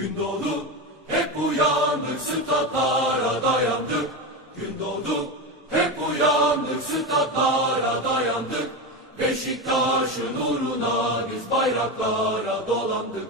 Gün doğdu hep uyandık statlara dayandık. Gün hep uyandık statlara dayandık. Beşiktaş'ın uğruna biz bayraklara dolandık.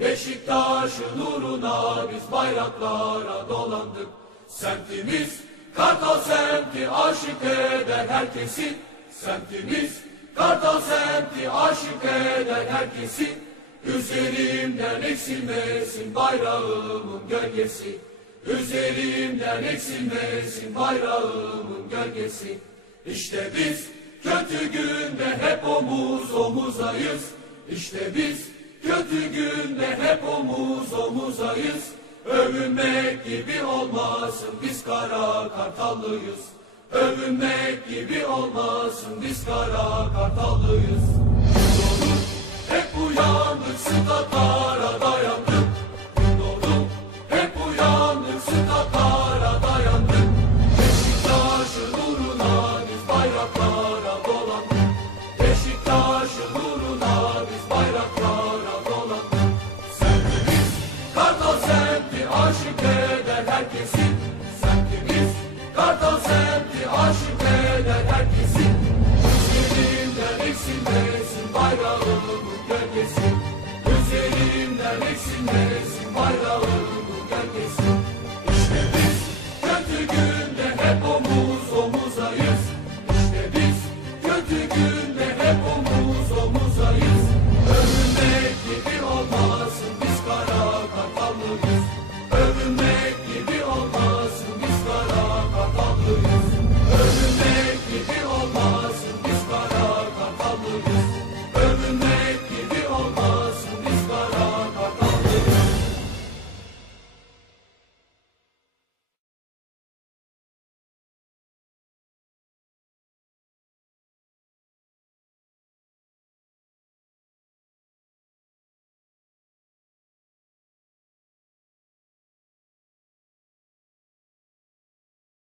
Beşiktaş'ın uğruna biz bayraklara dolandık. Semtimiz Kartal semti aşık eder herkesi. Semtimiz Kartal semti aşık eder herkesi. Üzerimden eksilmesin bayrağımın gölgesi. Üzerimden eksilmesin bayrağımın gölgesi. İşte biz kötü günde hep omuz omuzayız. İşte biz kötü günde hep omuz omuzayız. Övünmek gibi olmasın biz kara kartallıyız. Övünmek gibi olmasın biz kara kartallıyız. Aşık eder herkesi. Semtimiz Kartal semti aşık eder herkesi. Üzerimden eksilmesin bayrağımın gölgesi. Üzerimden eksilmesin bayrağımın.